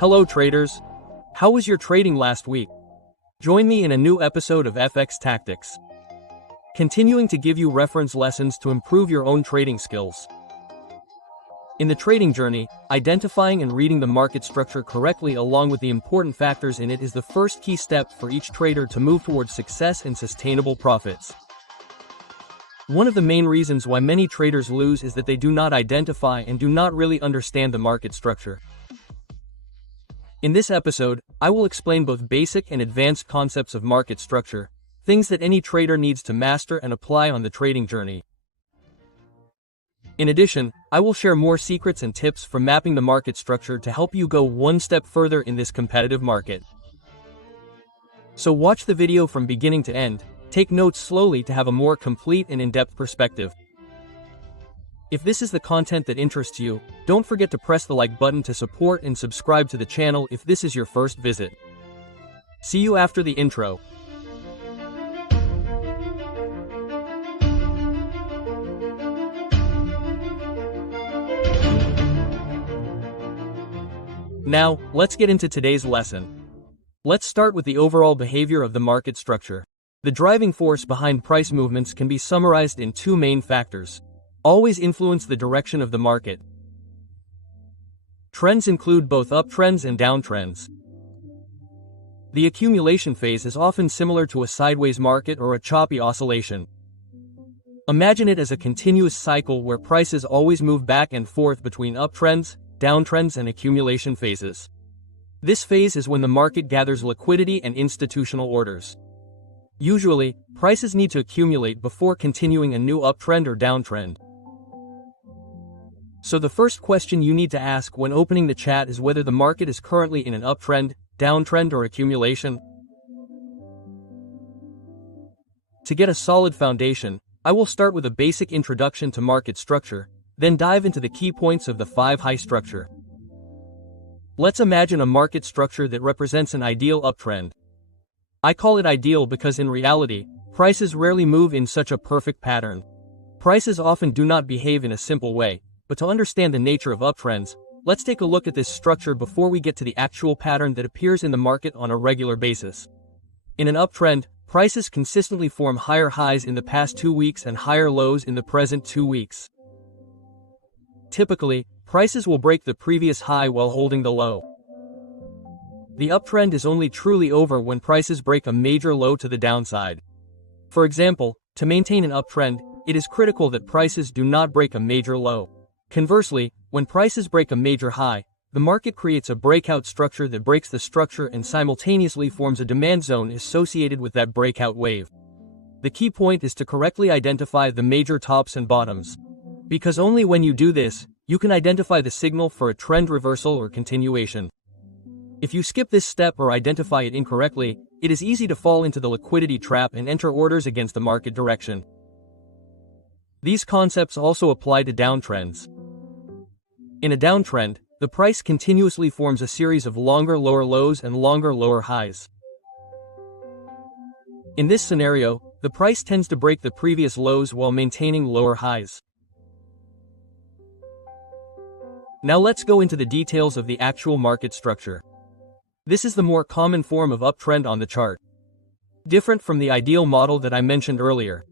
Hello traders! How was your trading last week? Join me in a new episode of FX Tactics, continuing to give you reference lessons to improve your own trading skills. In the trading journey, identifying and reading the market structure correctly along with the important factors in it is the first key step for each trader to move towards success and sustainable profits. One of the main reasons why many traders lose is that they do not identify and do not really understand the market structure. In this episode, I will explain both basic and advanced concepts of market structure, things that any trader needs to master and apply on the trading journey. In addition, I will share more secrets and tips for mapping the market structure to help you go one step further in this competitive market. So watch the video from beginning to end, take notes slowly to have a more complete and in-depth perspective. If this is the content that interests you, don't forget to press the like button to support and subscribe to the channel if this is your first visit. See you after the intro. Now, let's get into today's lesson. Let's start with the overall behavior of the market structure. The driving force behind price movements can be summarized in two main factors. Always influence the direction of the market. Trends include both uptrends and downtrends. The accumulation phase is often similar to a sideways market or a choppy oscillation. Imagine it as a continuous cycle where prices always move back and forth between uptrends, downtrends, and accumulation phases. This phase is when the market gathers liquidity and institutional orders. Usually, prices need to accumulate before continuing a new uptrend or downtrend. So the first question you need to ask when opening the chat is whether the market is currently in an uptrend, downtrend, or accumulation. To get a solid foundation, I will start with a basic introduction to market structure, then dive into the key points of the 5-high structure. Let's imagine a market structure that represents an ideal uptrend. I call it ideal because in reality, prices rarely move in such a perfect pattern. Prices often do not behave in a simple way, but to understand the nature of uptrends, let's take a look at this structure before we get to the actual pattern that appears in the market on a regular basis. In an uptrend, prices consistently form higher highs in the past 2 weeks and higher lows in the present 2 weeks. Typically, prices will break the previous high while holding the low. The uptrend is only truly over when prices break a major low to the downside. For example, to maintain an uptrend, it is critical that prices do not break a major low. Conversely, when prices break a major high, the market creates a breakout structure that breaks the structure and simultaneously forms a demand zone associated with that breakout wave. The key point is to correctly identify the major tops and bottoms. Because only when you do this, you can identify the signal for a trend reversal or continuation. If you skip this step or identify it incorrectly, it is easy to fall into the liquidity trap and enter orders against the market direction. These concepts also apply to downtrends. In a downtrend, the price continuously forms a series of longer lower lows and longer lower highs. In this scenario, the price tends to break the previous lows while maintaining lower highs. Now let's go into the details of the actual market structure. This is the more common form of uptrend on the chart. Different from the ideal model that I mentioned earlier.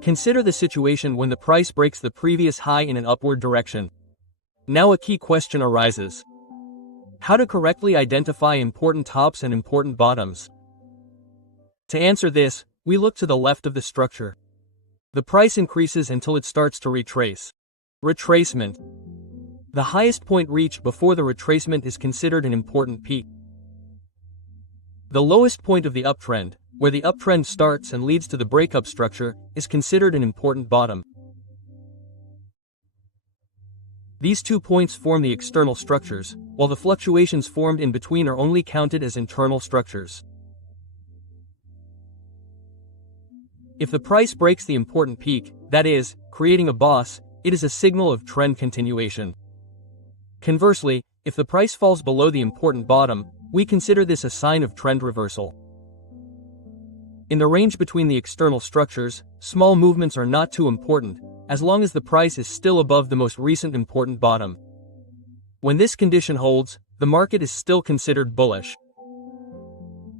Consider the situation when the price breaks the previous high in an upward direction. Now a key question arises. How to correctly identify important tops and important bottoms? To answer this, we look to the left of the structure. The price increases until it starts to retrace. Retracement. The highest point reached before the retracement is considered an important peak. The lowest point of the uptrend, where the uptrend starts and leads to the breakup structure, is considered an important bottom. These 2 points form the external structures, while the fluctuations formed in between are only counted as internal structures. If the price breaks the important peak, that is, creating a boss, it is a signal of trend continuation. Conversely, if the price falls below the important bottom, we consider this a sign of trend reversal. In the range between the external structures, small movements are not too important, as long as the price is still above the most recent important bottom. When this condition holds, the market is still considered bullish.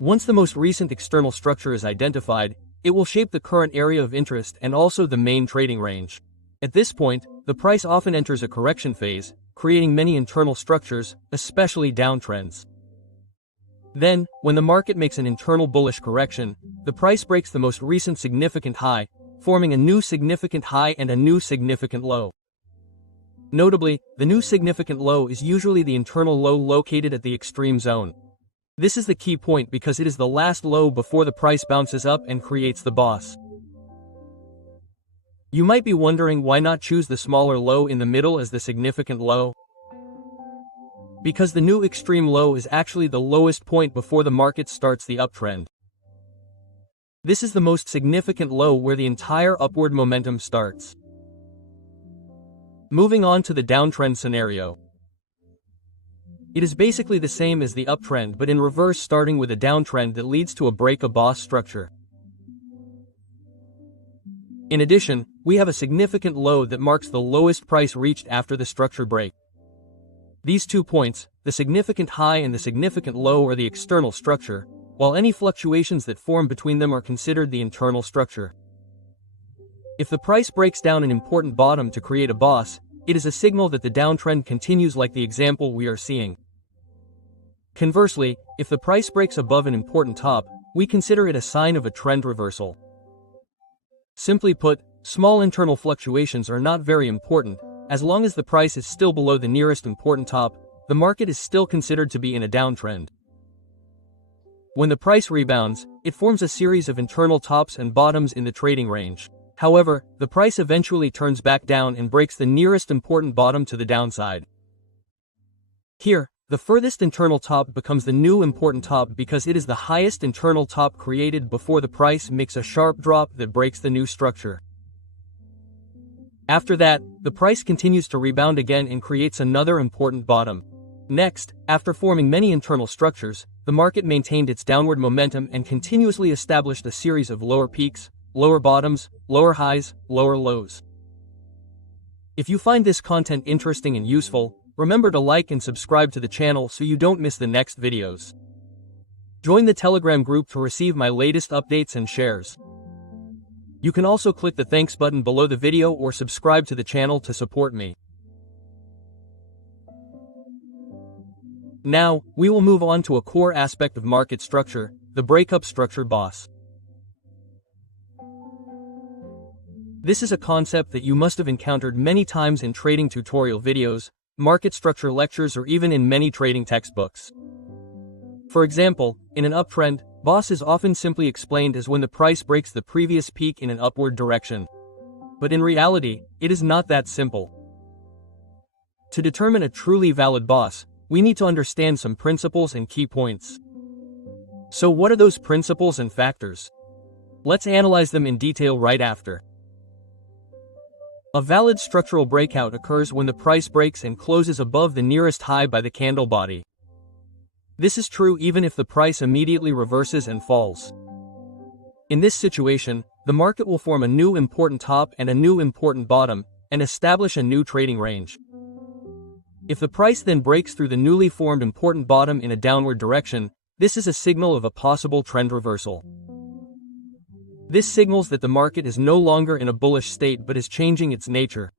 Once the most recent external structure is identified, it will shape the current area of interest and also the main trading range. At this point, the price often enters a correction phase, creating many internal structures, especially downtrends. Then, when the market makes an internal bullish correction, the price breaks the most recent significant high, forming a new significant high and a new significant low. Notably, the new significant low is usually the internal low located at the extreme zone. This is the key point because it is the last low before the price bounces up and creates the boss. You might be wondering why not choose the smaller low in the middle as the significant low? Because the new extreme low is actually the lowest point before the market starts the uptrend. This is the most significant low where the entire upward momentum starts. Moving on to the downtrend scenario. It is basically the same as the uptrend but in reverse, starting with a downtrend that leads to a break-a-boss structure. In addition, we have a significant low that marks the lowest price reached after the structure break. These 2 points, the significant high and the significant low, are the external structure, while any fluctuations that form between them are considered the internal structure. If the price breaks down an important bottom to create a boss, it is a signal that the downtrend continues, like the example we are seeing. Conversely, if the price breaks above an important top, we consider it a sign of a trend reversal. Simply put, small internal fluctuations are not very important. As long as the price is still below the nearest important top, the market is still considered to be in a downtrend. When the price rebounds, it forms a series of internal tops and bottoms in the trading range. However, the price eventually turns back down and breaks the nearest important bottom to the downside. Here, the furthest internal top becomes the new important top because it is the highest internal top created before the price makes a sharp drop that breaks the new structure. After that, the price continues to rebound again and creates another important bottom. Next, after forming many internal structures, the market maintained its downward momentum and continuously established a series of lower peaks, lower bottoms, lower highs, lower lows. If you find this content interesting and useful, remember to like and subscribe to the channel so you don't miss the next videos. Join the Telegram group to receive my latest updates and shares. You can also click the thanks button below the video or subscribe to the channel to support me. Now, we will move on to a core aspect of market structure, the breakup structure boss. This is a concept that you must have encountered many times in trading tutorial videos, market structure lectures, or even in many trading textbooks. For example, in an uptrend, boss is often simply explained as when the price breaks the previous peak in an upward direction. But in reality, it is not that simple. To determine a truly valid boss, we need to understand some principles and key points. So what are those principles and factors? Let's analyze them in detail right after. A valid structural breakout occurs when the price breaks and closes above the nearest high by the candle body. This is true even if the price immediately reverses and falls. In this situation, the market will form a new important top and a new important bottom, and establish a new trading range. If the price then breaks through the newly formed important bottom in a downward direction, this is a signal of a possible trend reversal. This signals that the market is no longer in a bullish state but is changing its nature.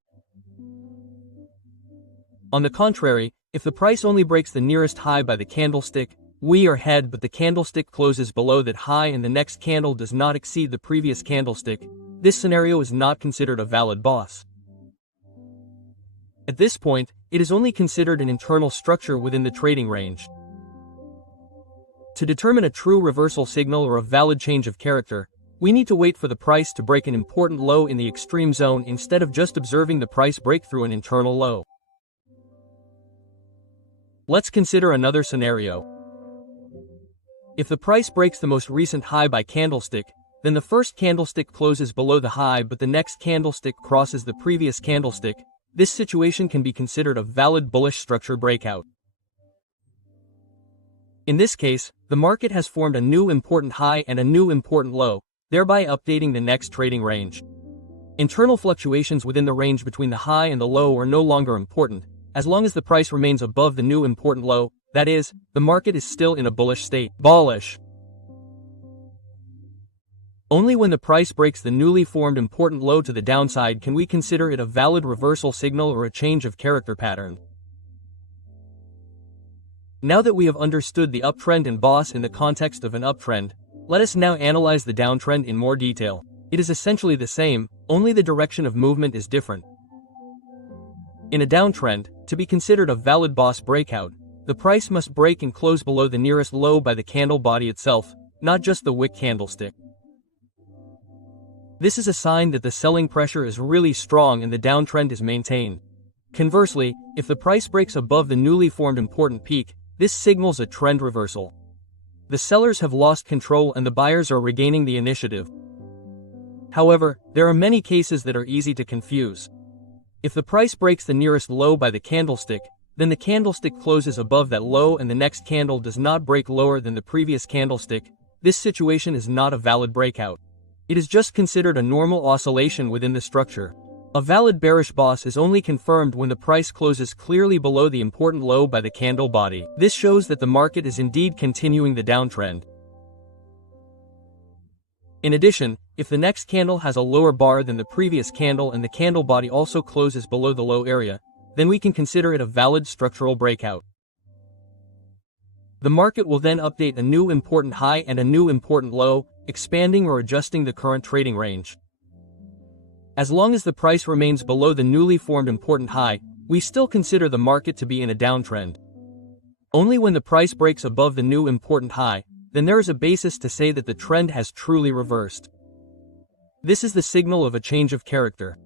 On the contrary, if the price only breaks the nearest high by the candlestick, we are ahead, but the candlestick closes below that high and the next candle does not exceed the previous candlestick, this scenario is not considered a valid boss. At this point, it is only considered an internal structure within the trading range. To determine a true reversal signal or a valid change of character, we need to wait for the price to break an important low in the extreme zone instead of just observing the price break through an internal low. Let's consider another scenario. If the price breaks the most recent high by candlestick, then the first candlestick closes below the high but the next candlestick crosses the previous candlestick, this situation can be considered a valid bullish structure breakout. In this case, the market has formed a new important high and a new important low, thereby updating the next trading range. Internal fluctuations within the range between the high and the low are no longer important. As long as the price remains above the new important low, That is, the market is still in a bullish state. Bullish. Only when the price breaks the newly formed important low to the downside can we consider it a valid reversal signal or a change of character pattern. Now that we have understood the uptrend and boss in the context of an uptrend, let us now analyze the downtrend in more detail. It is essentially the same, only the direction of movement is different. In a downtrend, to be considered a valid boss breakout, the price must break and close below the nearest low by the candle body itself, not just the wick candlestick. This is a sign that the selling pressure is really strong and the downtrend is maintained. Conversely, if the price breaks above the newly formed important peak, this signals a trend reversal. The sellers have lost control and the buyers are regaining the initiative. However, there are many cases that are easy to confuse. If the price breaks the nearest low by the candlestick, then the candlestick closes above that low and the next candle does not break lower than the previous candlestick. This situation is not a valid breakout. It is just considered a normal oscillation within the structure. A valid bearish boss is only confirmed when the price closes clearly below the important low by the candle body. This shows that the market is indeed continuing the downtrend. In addition, if the next candle has a lower bar than the previous candle and the candle body also closes below the low area, then we can consider it a valid structural breakout. The market will then update a new important high and a new important low, expanding or adjusting the current trading range. As long as the price remains below the newly formed important high, we still consider the market to be in a downtrend. Only when the price breaks above the new important high, then there is a basis to say that the trend has truly reversed. This is the signal of a change of character.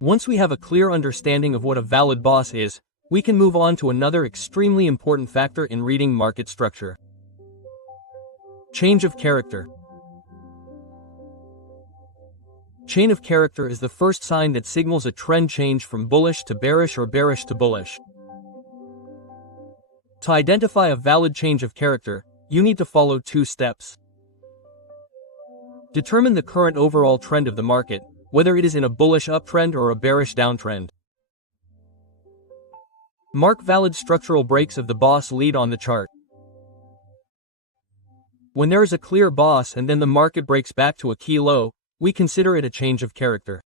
Once we have a clear understanding of what a valid boss is, we can move on to another extremely important factor in reading market structure. Change of character. Change of character is the first sign that signals a trend change from bullish to bearish or bearish to bullish. To identify a valid change of character, you need to follow two steps. Determine the current overall trend of the market, whether it is in a bullish uptrend or a bearish downtrend. Mark valid structural breaks of the boss lead on the chart. When there is a clear boss and then the market breaks back to a key low, we consider it a change of character.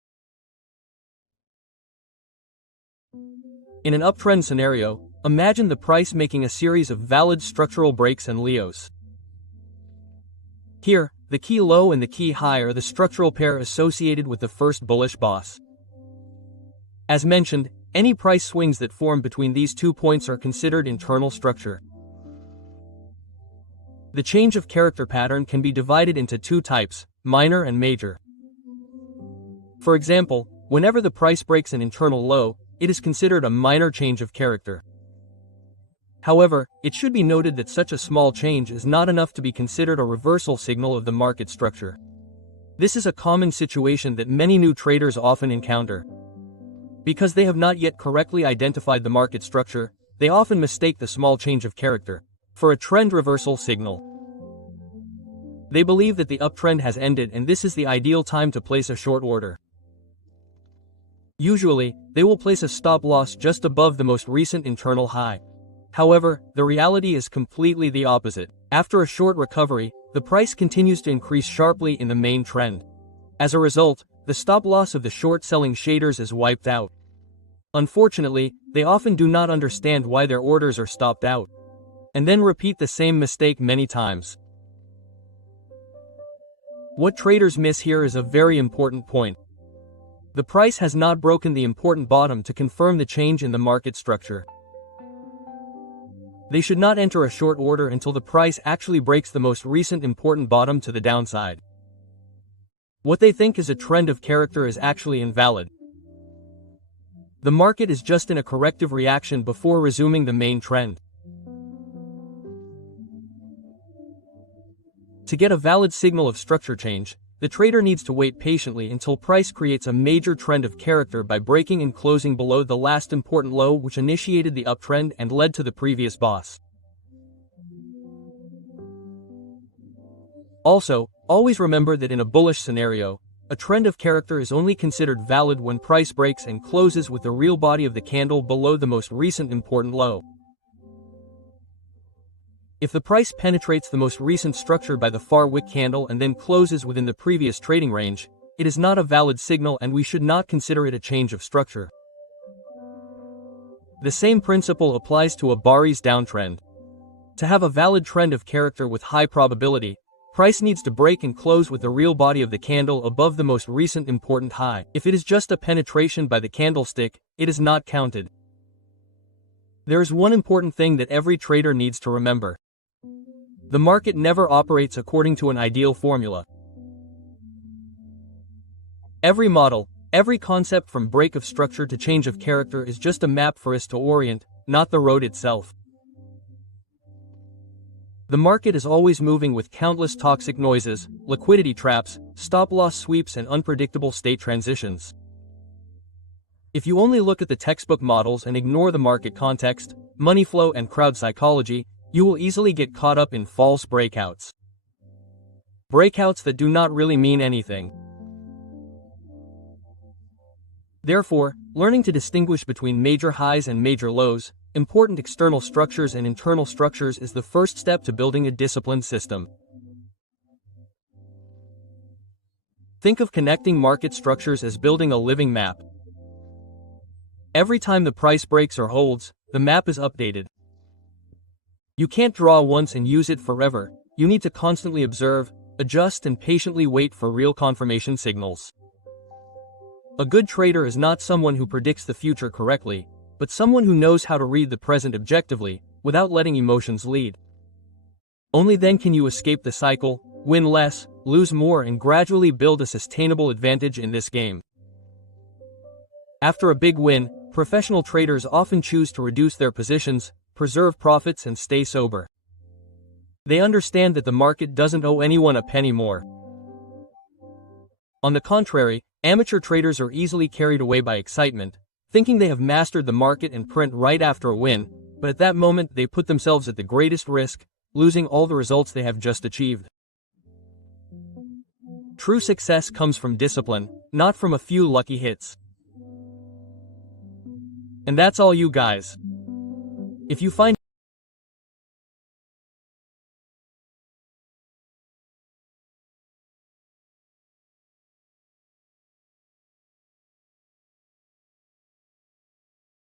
In an uptrend scenario, imagine the price making a series of valid structural breaks and Leos. Here, the key low and the key high are the structural pair associated with the first bullish boss. As mentioned, any price swings that form between these 2 points are considered internal structure. The change of character pattern can be divided into two types, minor and major. For example, whenever the price breaks an internal low, it is considered a minor change of character. However, it should be noted that such a small change is not enough to be considered a reversal signal of the market structure. This is a common situation that many new traders often encounter. Because they have not yet correctly identified the market structure, they often mistake the small change of character for a trend reversal signal. They believe that the uptrend has ended and this is the ideal time to place a short order. Usually, they will place a stop loss just above the most recent internal high. However, the reality is completely the opposite. After a short recovery, the price continues to increase sharply in the main trend. As a result, the stop loss of the short-selling shaders is wiped out. Unfortunately, they often do not understand why their orders are stopped out, and then repeat the same mistake many times. What traders miss here is a very important point. The price has not broken the important bottom to confirm the change in the market structure. They should not enter a short order until the price actually breaks the most recent important bottom to the downside. What they think is a trend of character is actually invalid. The market is just in a corrective reaction before resuming the main trend. To get a valid signal of structure change, the trader needs to wait patiently until price creates a major trend of character by breaking and closing below the last important low which initiated the uptrend and led to the previous boss. Also, always remember that in a bullish scenario, a trend of character is only considered valid when price breaks and closes with the real body of the candle below the most recent important low. If the price penetrates the most recent structure by the far wick candle and then closes within the previous trading range, it is not a valid signal and we should not consider it a change of structure. The same principle applies to a Bari's downtrend. To have a valid trend of character with high probability, price needs to break and close with the real body of the candle above the most recent important high. If it is just a penetration by the candlestick, it is not counted. There is one important thing that every trader needs to remember. The market never operates according to an ideal formula. Every model, every concept from break of structure to change of character is just a map for us to orient, not the road itself. The market is always moving with countless toxic noises, liquidity traps, stop-loss sweeps and unpredictable state transitions. If you only look at the textbook models and ignore the market context, money flow and crowd psychology, you will easily get caught up in false breakouts. Breakouts that do not really mean anything. Therefore, learning to distinguish between major highs and major lows, important external structures and internal structures is the first step to building a disciplined system. Think of connecting market structures as building a living map. Every time the price breaks or holds, the map is updated. You can't draw once and use it forever. You need to constantly observe, adjust and patiently wait for real confirmation signals. A good trader is not someone who predicts the future correctly, but someone who knows how to read the present objectively, without letting emotions lead. Only then can you escape the cycle, win less, lose more and gradually build a sustainable advantage in this game. After a big win, professional traders often choose to reduce their positions, preserve profits and stay sober. They understand that the market doesn't owe anyone a penny more. On the contrary, amateur traders are easily carried away by excitement, thinking they have mastered the market and print right after a win, but at that moment they put themselves at the greatest risk, losing all the results they have just achieved. True success comes from discipline, not from a few lucky hits. And that's all you guys. If you find